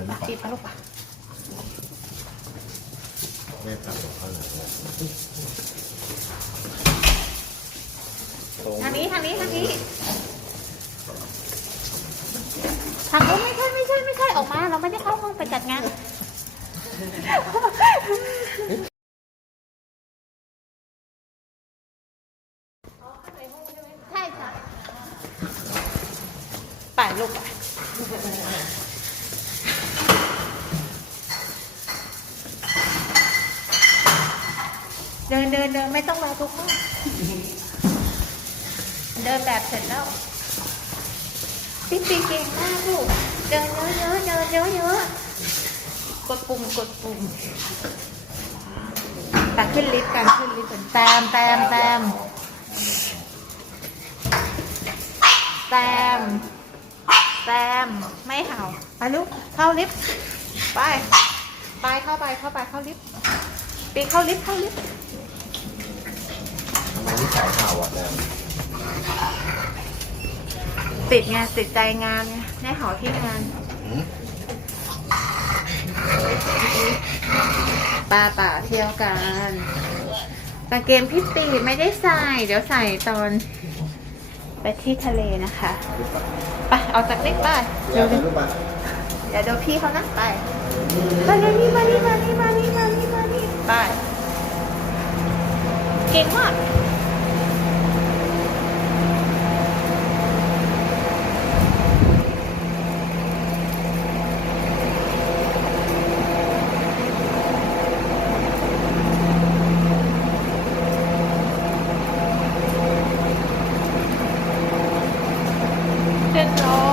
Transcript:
กันลูกปิดมาลูกป่ะแม่ตัดของข้างหลังเนี่ยทางนี้ทางนี้ทางนี้ทางนู้นไม่ใช่ไม่ใช่ไม่ใช่ออกมา เราไม่ได้เข้าห้องไปจัดงานใช่ค่ะไปลูกไป เดินเดินเดินไม่ต้องรอทุกห้องเดินแบบเสร็จแล้วพี่ปีเก่งมากลูกเดินเยอะๆเดินเยอะๆกดปุ่มกดปุ่มตัขึ้นลิฟต์กันขึ้นลิฟต์กันแตมแตมแตมแตมแตมไม่เห่าไปลูกเข้าลิฟต์ไปไปเข้าไปเข้าไปเข้าลิฟต์ปีเข้าลิฟต์เข้าลิฟต์ มนี่สายข่าวอะแดมติดไงติดใจงานไงได้หอที่งานหืมปลาป่าเที่ยวกันแต่เกมพี่ตีไม่ได้ใส่ เดี๋ยวใส่ตอน ไปที่ทะเลนะคะลูกปะไปเอาจากเล็กไปเดี๋เดี๋ยยววลูกปะเดี๋ยวเดี๋ยวพี่เขานะไปมาเลยนี่มานี่มานี่มานี่มานี่มานี่ไป เก่งมากเรียบร้อย